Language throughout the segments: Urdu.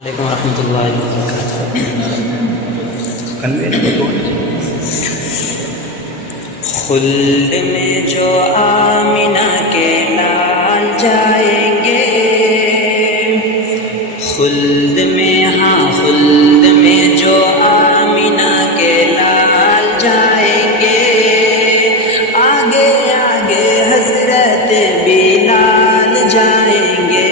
علیکم ورحمۃ اللہ وبرکاتہ۔ خلد میں جو آمنہ کے لال جائیں گے، خلد میں خلد میں جو آمنہ کے لال جائیں گے، آگے آگے حضرت بلال جائیں گے،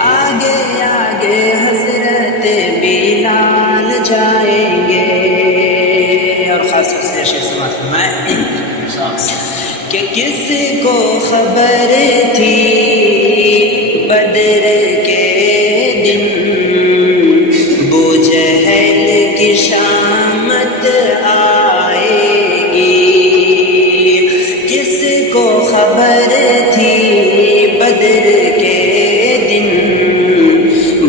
آگے آگے حضرت بلال جائیں گے۔ اور خاص طور سے شیخ سماعت فرمائے کہ کس کو خبر تھی بدر کے دن بو جہل کی شامت آئے گی، کس کو خبر تھی بدر کے دن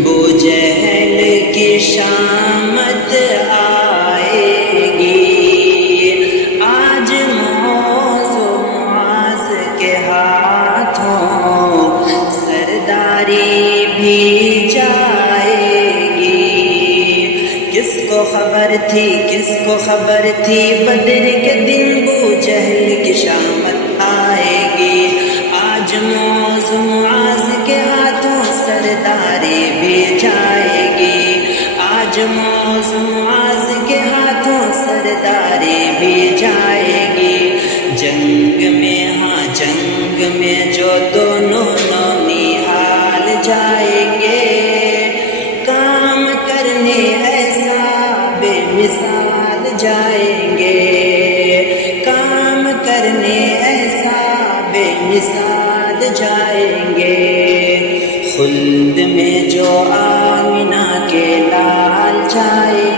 بو جہل کی شامت آئے گی، آج موز و معاذ کے ہاتھوں سرداری بھی جائے گی، کس کو خبر تھی کس کو خبر تھی بدر کے دن بو جہل کی شامت آئے گی، آج موز و معاذ کے ہاتھوں سرداری بھی جائے گی، آج موز و معاذ کے ہاتھوں سرداری بھی جائے گی، جنگ میں جنگ میں جو دونوں نونہال جائیں گے، کام کرنے ایسا بے مثال جائیں گے، کام کرنے ایسا بے مثال جائیں گے، خلد میں جو آمنہ کے لال جائیں